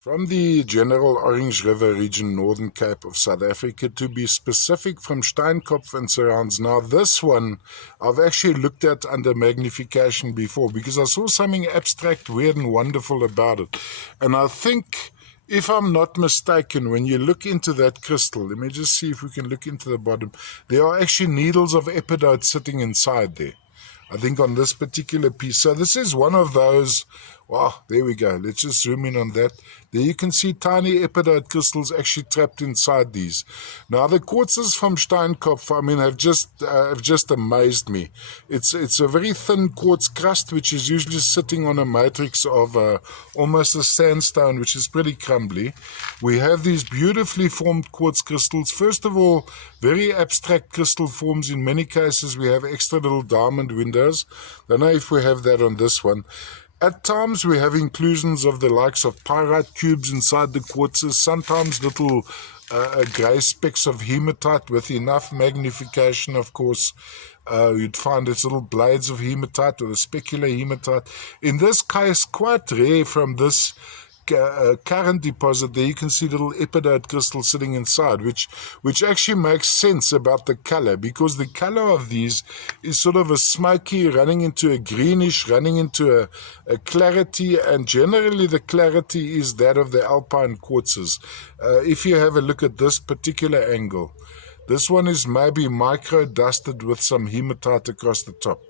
From the general Orange River region, Northern Cape of South Africa, to be specific, from Steinkopf and surrounds. Now this one I've actually looked at under magnification before because I saw something abstract, weird and wonderful about it. And I think, if I'm not mistaken, when you look into that crystal, let me just see if we can look into the bottom, there are actually needles of epidote sitting inside there, I think, on this particular piece. So this is one of those, wow, there we go. Let's just zoom in on that. There you can see tiny epidote crystals actually trapped inside these. Now the quartzes from Steinkopf, I mean, have just amazed me. It's a very thin quartz crust, which is usually sitting on a matrix of almost a sandstone, which is pretty crumbly. We have these beautifully formed quartz crystals. First of all, very abstract crystal forms. In many cases, we have extra little diamond windows. Don't know if we have that on this one. At times we have inclusions of the likes of pyrite cubes inside the quartzes, sometimes little grey specks of hematite with enough magnification, of course. You'd find it's little blades of hematite or the specular hematite. In this case, quite rare from this current deposit, there you can see little epidote crystals sitting inside, which actually makes sense about the color, because the color of these is sort of a smoky running into a greenish, running into a clarity, and generally the clarity is that of the alpine quartzes. If you have a look at this particular angle, this one is maybe micro dusted with some hematite across the top.